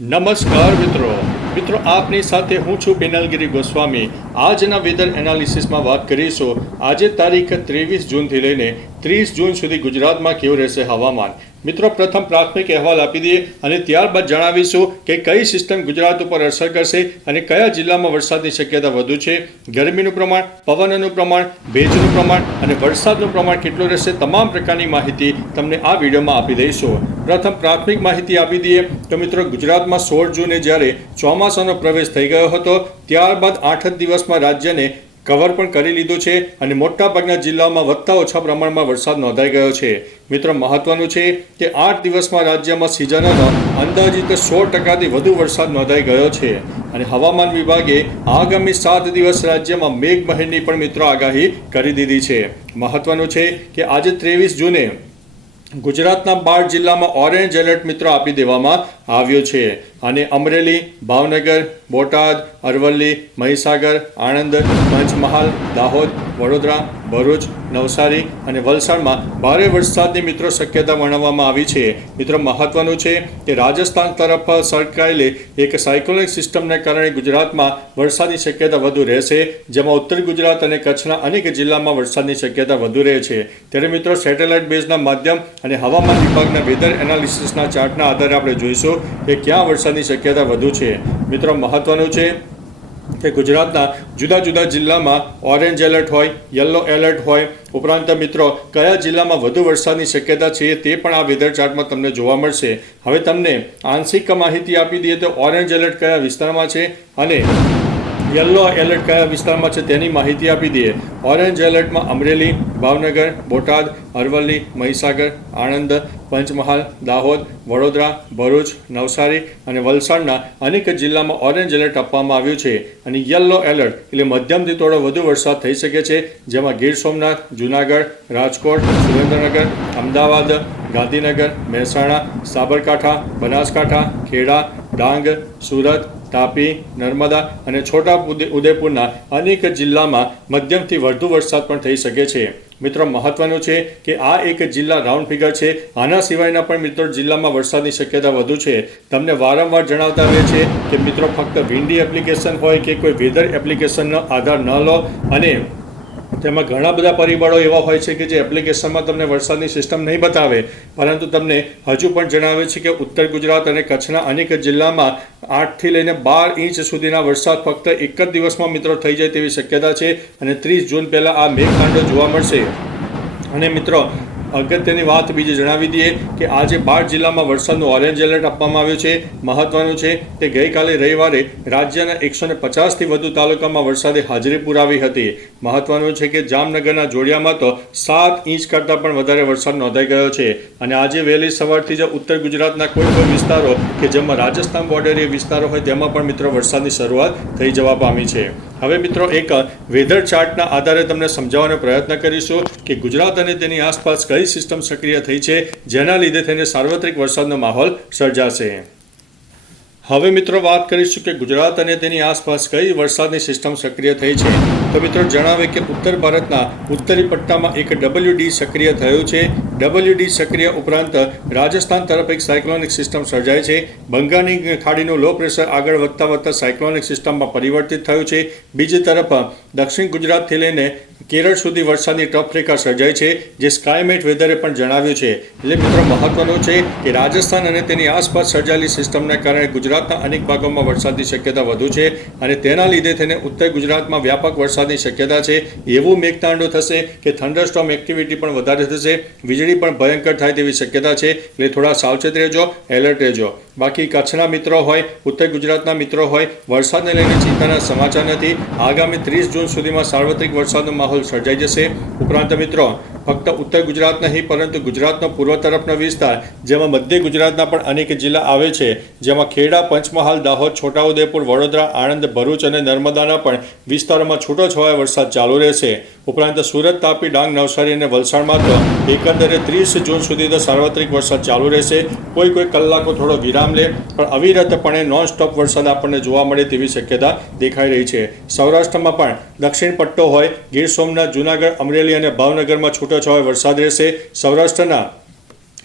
નમસ્કાર મિત્રો આપની સાથે હું છું પિનલગીરી ગોસ્વામી। આજના વેધર એનાલિસિસમાં વાત કરીશું આજે તારીખ 23 જૂનથી લઈને 30 જૂન સુધી ગુજરાતમાં કેવું રહેશે હવામાન। મિત્રો પ્રથમ પ્રાથમિક અહેવાલ આપી દઈએ અને ત્યારબાદ જણાવીશું કે કઈ સિસ્ટમ ગુજરાત ઉપર અસર કરશે અને કયા જિલ્લામાં વરસાદની શક્યતા વધુ છે, ગરમીનું પ્રમાણ, પવનનું પ્રમાણ, ભેજનું પ્રમાણ અને વરસાદનું પ્રમાણ કેટલું રહેશે, તમામ પ્રકારની માહિતી તમને આ વિડીયોમાં આપી દઈશું। પ્રથમ પ્રાથમિક માહિતી આપી દઈએ તો મિત્રો ગુજરાતમાં 16 જૂને જ્યારે ચોમાસાનો પ્રવેશ થઈ ગયો હતો ત્યારબાદ 8 દિવસમાં રાજ્યને કવર પણ કરી લીધું છે અને મોટાભાગના જિલ્લાઓમાં વત્તા ઓછા પ્રમાણમાં વરસાદ નોંધાઈ ગયો છે। મિત્રો મહત્વનું છે કે 8 દિવસમાં રાજ્યમાં સિઝનનો અંદાજિત 100%થી વધુ વરસાદ નોંધાઈ ગયો છે અને હવામાન વિભાગે આગામી 7 દિવસ રાજ્યમાં મેઘમહેરની પણ મિત્રો આગાહી કરી દીધી છે। મહત્વનું છે કે આજે 23 જૂને ગુજરાતના 12 જિલ્લામાં ઓરેન્જ એલર્ટ મિત્રો આપી દેવામાં આવ્યો છે અને અમરેલી, ભાવનગર, બોટાદ, અરવલ્લી, મહીસાગર, આણંદ, પંચમહાલ, દાહોદ, વડોદરા, ભરૂચ, નવસારી અને વલસાડમાં ભારે વરસાદની મિત્રો શક્યતા વર્ણવવામાં આવી છે। મિત્રો મહત્વનું છે કે રાજસ્થાન તરફ સરકાયેલી એક સાયક્લોનિક સિસ્ટમને કારણે ગુજરાતમાં વરસાદની શક્યતા વધુ રહેશે, જેમાં ઉત્તર ગુજરાત અને કચ્છના અનેક જિલ્લામાં વરસાદની શક્યતા વધુ રહે છે। ત્યારે મિત્રો સેટેલાઇટ બેઝના માધ્યમ અને હવામાન વિભાગના વેધર એનાલિસિસના ચાર્ટના આધારે આપણે જોઈશું કે ક્યાં વરસાદની શક્યતા વધુ છે। મિત્રો મહત્વનું છે કે ગુજરાતના જુદા જુદા જિલ્લામાં ઓરેન્જ એલર્ટ હોય, યલો એલર્ટ હોય, ઉપરાંત મિત્રો કયા જિલ્લામાં વધુ વરસાદની શક્યતા છે તે પણ આ વેધર ચાર્ટમાં તમને જોવા મળશે। હવે તમને આંશિક માહિતી આપી દઈએ તો ઓરેન્જ એલર્ટ કયા વિસ્તારમાં છે અને યલો એલર્ટ કયા વિસ્તારમાં છે તેની માહિતી આપી દઈએ। ઓરેન્જ એલર્ટમાં અમરેલી, ભાવનગર, બોટાદ, અરવલ્લી, મહીસાગર, આણંદ, પંચમહાલ, દાહોદ, વડોદરા, ભરૂચ, નવસારી અને વલસાડના અનેક જિલ્લામાં ઓરેન્જ એલર્ટ આપવામાં આવ્યું છે અને યલો એલર્ટ એટલે મધ્યમથી થોડો વધુ વરસાદ થઈ શકે છે, જેમાં ગીર સોમનાથ, જૂનાગઢ, રાજકોટ, સુરેન્દ્રનગર, અમદાવાદ, ગાંધીનગર, મહેસાણા, સાબરકાંઠા, બનાસકાંઠા, ખેડા, ડાંગ, સુરત, તાપી, નર્મદા અને છોટા ઉદેપુરના અનેક જિલ્લામાં મધ્યમથી વધુ વરસાદ પણ થઈ શકે છે। મિત્રો મહત્વનું છે કે આ એક જિલ્લા રાઉન્ડ ફિગર છે, આના સિવાયના પણ મિત્રો જિલ્લામાં વરસાદની શક્યતા વધુ છે। તમને વારંવાર જણાવતા રહે છે કે મિત્રો ફક્ત વિન્ડી એપ્લિકેશન હોય કે કોઈ વેધર એપ્લિકેશનનો આધાર ન લો અને તેમાં ઘણા બધા પરિબળો એવા હોય છે કે જે એપ્લિકેશનમાં તમને વરસાદની સિસ્ટમ નહીં બતાવે, પરંતુ તમને હજુ પણ જણાવે છે કે ઉત્તર ગુજરાત અને કચ્છના અનેક જિલ્લામાં 8થી લઈને 12 ઇંચ સુધીના વરસાદ ફક્ત એક જ દિવસમાં મિત્રો થઈ જાય તેવી શક્યતા છે અને 30 જૂન પહેલાં આ મેઘતાંડવ જોવા મળશે। અને મિત્રો અગત્યની વાત બીજી જણાવી દઈએ કે આજે 12 જિલ્લામાં વરસાદનું ઓરેન્જ એલર્ટ આપવામાં આવ્યું છે। મહત્વનું છે કે ગઈકાલે રવિવારે રાજ્યના 150થી વધુ તાલુકામાં વરસાદે હાજરી પુરાવી હતી। મહત્વનું છે કે જામનગરના જોડિયામાં તો 7 ઇંચ કરતાં પણ વધારે વરસાદ નોંધાઈ ગયો છે અને આજે વહેલી સવારથી જ ઉત્તર ગુજરાતના કોઈ વિસ્તારો કે જેમાં રાજસ્થાન બોર્ડરીય વિસ્તારો હોય તેમાં પણ મિત્રો વરસાદની શરૂઆત થઈ જવા પામી છે। હવે મિત્રો એક વેધર ચાર્ટના આધારે તમને સમજાવવાનો પ્રયત્ન કરીશું કે ગુજરાત અને તેની આસપાસ કઈ સિસ્ટમ સક્રિય થઈ છે જેના લીધે તેને સાર્વત્રિક વરસાદનો માહોલ સર્જાશે। હવે મિત્રો વાત કરીશું કે ગુજરાત અને તેની આસપાસ કઈ વરસાદની સિસ્ટમ સક્રિય થઈ છે। તો મિત્રો જણાવે કે ઉત્તર ભારતના ઉત્તરી પટ્ટામાં એક WD સક્રિય થયું છે। WD સક્રિય ઉપરાંત રાજસ્થાન તરફ એક સાયક્લોનિક સિસ્ટમ સર્જાય છે। બંગાળની ખાડીનું લો પ્રેશર આગળ વધતા સાયક્લોનિક સિસ્ટમમાં પરિવર્તિત થયું છે। બીજી તરફ દક્ષિણ ગુજરાતથી લઈને કેરળ સુધી વરસાદની ટફ રેખા સર્જાઈ છે, જે સ્કાયમેટ વેધરે પણ જણાવ્યું છે। એટલે મિત્રો મહત્વનું છે કે રાજસ્થાન અને તેની આસપાસ સર્જાયેલી સિસ્ટમને કારણે ગુજરાતના અનેક ભાગોમાં વરસાદની શક્યતા વધુ છે અને તેના લીધે તેને ઉત્તર ગુજરાતમાં વ્યાપક વરસાદની શક્યતા છે। એવું મેઘતાંડવ થશે કે થંડરસ્ટોર્મ એક્ટિવિટી પણ વધારે થશે, વીજળી પણ ભયંકર થાય તેવી શક્યતા છે, એટલે થોડા સાવચેત રહેજો, એલર્ટ રહેજો। બાકી કચ્છના મિત્રો હોય, ઉત્તર ગુજરાતના મિત્રો હોય, વરસાદને લઈને ચિંતાના સમાચાર નથી। આગામી 30 જૂન સુધીમાં સાર્વત્રિક વરસાદનો માહોલ સર્જાઈ જશે। ઉપરાંત મિત્રો ફક્ત ઉત્તર ગુજરાત નહીં પરંતુ ગુજરાતનો પૂર્વ તરફનો વિસ્તાર જેમાં મધ્ય ગુજરાતના પણ અનેક જિલ્લા આવે છે, જેમાં ખેડા, પંચમહાલ, દાહોદ, છોટાઉદેપુર, વડોદરા, આણંદ, ભરૂચ અને નર્મદાના પણ વિસ્તારોમાં છૂટોછવાયો વરસાદ ચાલુ રહેશે। ઉપરાંત સુરત, તાપી, ડાંગ, નવસારી અને વલસાડમાં તો એકંદરે 30 જૂન સુધી તો સાર્વત્રિક વરસાદ ચાલુ રહેશે। કોઈ કલાકો થોડો વિરામ લે પણ અવિરતપણે નોનસ્ટોપ વરસાદ આપણને જોવા મળે તેવી શક્યતા દેખાઈ રહી છે। સૌરાષ્ટ્રમાં પણ દક્ષિણ પટ્ટો હોય, ગીર સોમનાથ, જૂનાગઢ, અમરેલી અને ભાવનગરમાં છૂટોછવાયો વરસાદ રહેશે। સૌરાષ્ટ્રના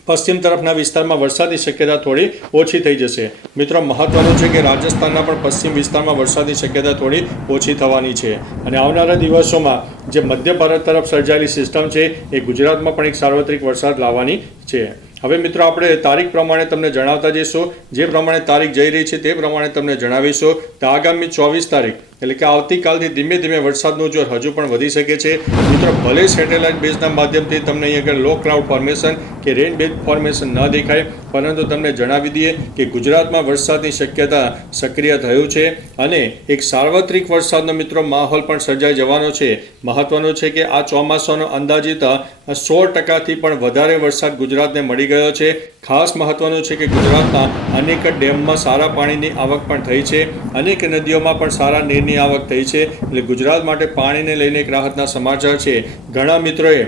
પશ્ચિમ તરફના વિસ્તારમાં વરસાદની શક્યતા થોડી ઓછી થઈ જશે. મિત્રો મહત્વનું છે કે રાજસ્થાનના પણ પશ્ચિમ વિસ્તારમાં વરસાદની શક્યતા થોડી ઓછી થવાની છે અને આવનારા દિવસોમાં જે મધ્ય ભારત તરફ સર્જાયેલી સિસ્ટમ છે એ ગુજરાતમાં પણ એક સાર્વત્રિક વરસાદ લાવવાની છે. હવે મિત્રો આપણે તારીખ પ્રમાણે તમને જણાવતા જઈશું. જે પ્રમાણે તારીખ જઈ રહી છે તે પ્રમાણે તમને જણાવીશું તો આગામી 24 તારીખ એટલે કે આવતીકાલથી ધીમે ધીમે વરસાદનું જોર હજુ પણ વધી શકે છે. મિત્રો ભલે સેટેલાઇટ બેઝના માધ્યમથી તમને અહીં આગળ લો ક્લાઉડ ફોર્મેશન કે રેન બેઝ ફોર્મેશન ન દેખાય, પરંતુ તમને જણાવી દઈએ કે ગુજરાતમાં વરસાદની શક્યતા સક્રિય થયું છે અને એક સાર્વત્રિક વરસાદનો મિત્રો માહોલ પણ સર્જાઈ જવાનો છે. મહત્વનું છે કે આ ચોમાસાનો અંદાજિત 100%થી પણ વધારે વરસાદ ગુજરાતને મળી ગયો છે. ખાસ મહત્વનું છે કે ગુજરાતના અનેક ડેમમાં સારા પાણીની આવક પણ થઈ છે, અનેક નદીઓમાં પણ સારા નીરની આવક થઈ છે. એટલે ગુજરાત માટે પાણીને લઈને એક રાહતના સમાચાર છે. ઘણા મિત્રોએ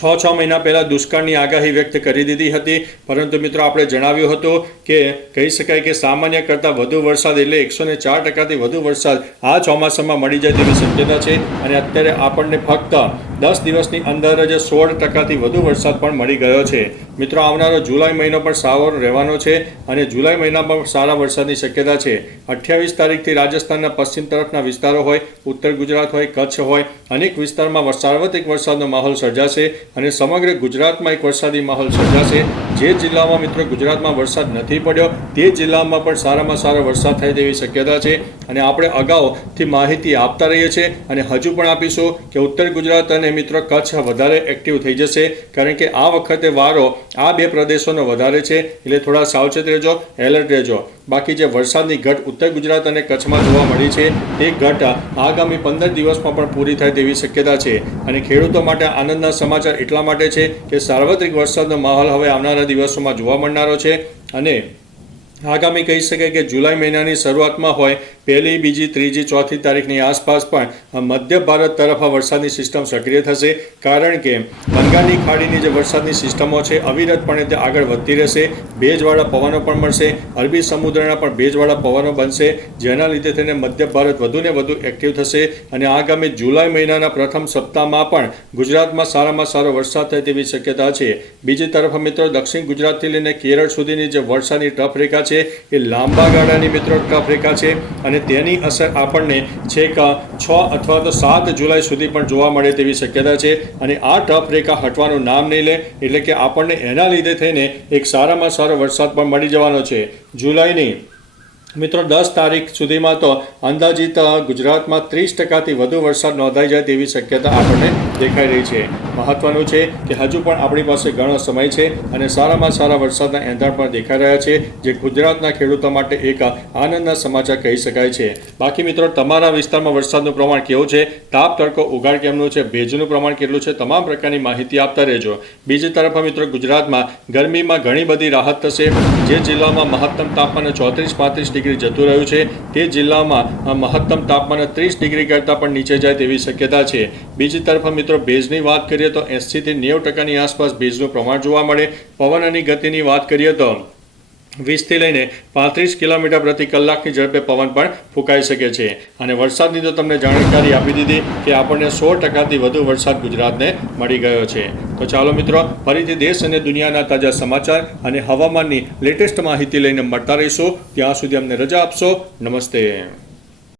6 મહિના પહેલાં દુષ્કાળની આગાહી વ્યક્ત કરી દીધી હતી, પરંતુ મિત્રો આપણે જણાવ્યું હતું કે કહી શકાય કે સામાન્ય કરતાં વધુ વરસાદ એટલે 104%થી વધુ વરસાદ આ ચોમાસામાં મળી જાય તેવી શક્યતા છે અને અત્યારે આપણને ફક્ત 10 દિવસની અંદર જ 16%થી વધુ વરસાદ પણ મળી ગયો છે. મિત્રો આવનારો જુલાઈ મહિનો પણ સારો રહેવાનો છે અને જુલાઈ મહિનામાં સારા વરસાદની શક્યતા છે. 28 તારીખથી રાજસ્થાનના પશ્ચિમ તરફના વિસ્તારો હોય, ઉત્તર ગુજરાત હોય, કચ્છ હોય, અનેક વિસ્તારમાં સાર્વત્રિક વરસાદનો માહોલ સર્જાશે અને સમગ્ર ગુજરાતમાં એક વરસાદી માહોલ સર્જાશે. જે જિલ્લામાં મિત્રો ગુજરાતમાં વરસાદ નથી પડ્યો તે જિલ્લામાં પણ સારામાં સારો વરસાદ થાય તેવી શક્યતા છે અને આપણે અગાઉથી માહિતી આપતા રહીએ છીએ અને હજુ પણ આપીશું કે ઉત્તર ગુજરાત અને મિત્રો કચ્છ વધારે એક્ટિવ થઈ જશે, કારણ કે આ વખતે વારો આ બે પ્રદેશોનો વધારે છે. એટલે થોડા સાવચેત રહેજો, એલર્ટ રહેજો. બાકી જે વરસાદની ઘટ ઉત્તર ગુજરાત અને કચ્છમાં જોવા મળી છે તે ઘટ આગામી 15 દિવસમાં પણ પૂરી થાય તેવી શક્યતા છે અને ખેડૂતો માટે આનંદના સમાચાર એટલા માટે છે કે સાર્વત્રિક વરસાદનો માહોલ હવે આવનારા દિવસોમાં જોવા મળનારો છે અને આગામી કહી શકાય કે જુલાઈ મહિનાની શરૂઆતમાં હોય 1લી, 2જી, 3જી, 4થી તારીખની આસપાસ પણ મધ્ય ભારત તરફ વરસાદની સિસ્ટમ સક્રિય થશે, કારણ કે બંગાળની ખાડીની જે વરસાદની સિસ્ટમો છે અવિરતપણે તે આગળ વધતી રહેશે. ભેજવાળા પવનો પણ મળશે, અરબી સમુદ્રના પણ ભેજવાળા પવનો બનશે, જેના લીધે તેને મધ્ય ભારત વધુને વધુ એક્ટિવ થશે અને આગામી જુલાઈ મહિનાના પ્રથમ સપ્તાહમાં પણ ગુજરાતમાં સારામાં સારો વરસાદ થાય તેવી શક્યતા છે. બીજી તરફ મિત્રો દક્ષિણ ગુજરાતથી લઈને કેરળ સુધીની જે વરસાદની ટફ રેખા છે એ લાંબા ગાળાની મિત્રો ટફ રેખા છે અને તેની અસર આપણને છેક 6 અથવા તો 7 જુલાઈ સુધી પણ જોવા મળે તેવી શક્યતા છે અને આ ટફ રેખા હટવાનું નામ નહીં લે, એટલે કે આપણને એના લીધે થઈને એક સારામાં સારો વરસાદ પણ મળી જવાનો છે. જુલાઈની મિત્રો 10 તારીખ સુધીમાં તો અંદાજિત ગુજરાતમાં 30%થી વધુ વરસાદ નોંધાઈ જાય તેવી શક્યતા આપણને દેખાઈ રહી છે. મહત્વનું છે કે હજુ પણ આપણી પાસે ઘણો સમય છે અને સારામાં સારા વરસાદના એંધાણ પણ દેખાઈ રહ્યા છે, જે ગુજરાતના ખેડૂતો માટે એક આનંદના સમાચાર કહી શકાય છે. બાકી મિત્રો તમારા વિસ્તારમાં વરસાદનું પ્રમાણ કેવું છે, તાપ, તડકો, ઉઘાડ કેમનું છે, ભેજનું પ્રમાણ કેટલું છે, તમામ પ્રકારની માહિતી આપતા રહેજો. બીજી તરફ મિત્રો ગુજરાતમાં ગરમીમાં ઘણી બધી રાહત થશે. જે જિલ્લામાં મહત્તમ તાપમાન 34-35 ડિગ્રી જતું રહ્યું છે તે જિલ્લામાં મહત્તમ તાપમાન 30 ડિગ્રી કરતાં પણ નીચે જાય તેવી શક્યતા છે. બીજી તરફ મિત્રો ભેજની વાત કરીએ તો 80થી 90%ની આસપાસ ભેજનું પ્રમાણ જોવા મળે. પવનની ગતિની વાત કરીએ તો 20થી લઈને 35 કિલોમીટર પ્રતિ કલાકની ઝડપે પવન પણ ફૂંકાઈ શકે છે અને વરસાદની તો તમને જાણકારી આપી દીધી કે આપણને 100%થી વધુ વરસાદ ગુજરાતને મળી ગયો છે. તો ચાલો મિત્રો ફરીથી દેશ અને દુનિયાના તાજા સમાચાર અને હવામાનની લેટેસ્ટ માહિતી લઈને મળતા રહીશું. ત્યાં સુધી અમને રજા આપશો. નમસ્તે.